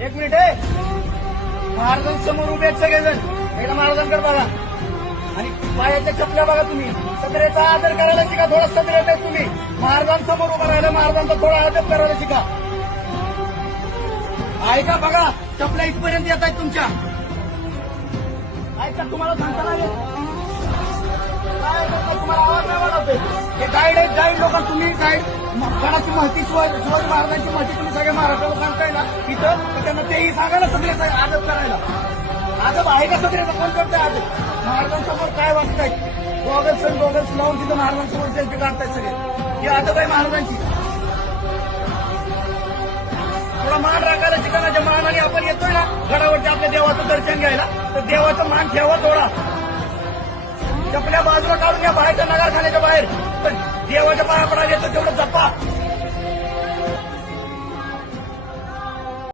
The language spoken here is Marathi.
एक मिनिट आहे. महाराजांसमोर उभे आहेत सगळेजण. एकदा महाराजांकडे बघा आणि पायाच्या चपल्या बघा. तुम्ही सदरेचा आदर करायला शिका. थोडा सदरेत आहे तुम्ही. महाराजांसमोर उभं राहिलं, महाराजांचा थोडा आदर करायला शिका. ऐका बघा, चपल्या इथपर्यंत येत आहेत तुमच्या. ऐका, तुम्हाला सांगता लागेल काय करता, तुम्हाला आवाज नाही वाढवते. हे गाईड आहेत, गाईड लोक तुम्ही. गाईड कोणाची माहिती शिवाजी महाराजांची माहिती तुम्ही सगळ्या महाराष्ट्राला सांगताय ना इथं, तर त्यांना तेही सांगा ना सगळ्याचा आदर करायला. आदर आहे का सगळ्याचा? कोण करताय आदर? महाराजांसमोर काय वागतायत? गॉगल्स लावून तिथं महाराजांसमोर सेल्फी काढतायत सगळे. ही आदर आहे महाराजांची. थोडा मान राखायला शिका ना. ज्या मानाने आपण येतोय ना गडावरती आपल्या देवाचं दर्शन घ्यायला, तर देवाचा मान ठेवा थोडा. चपल्या बाजूला काढून या बाहेरच्या नगरखान्याच्या बाहेर. पण देवाच्या पाया पडायला येतं तेवढं जपा.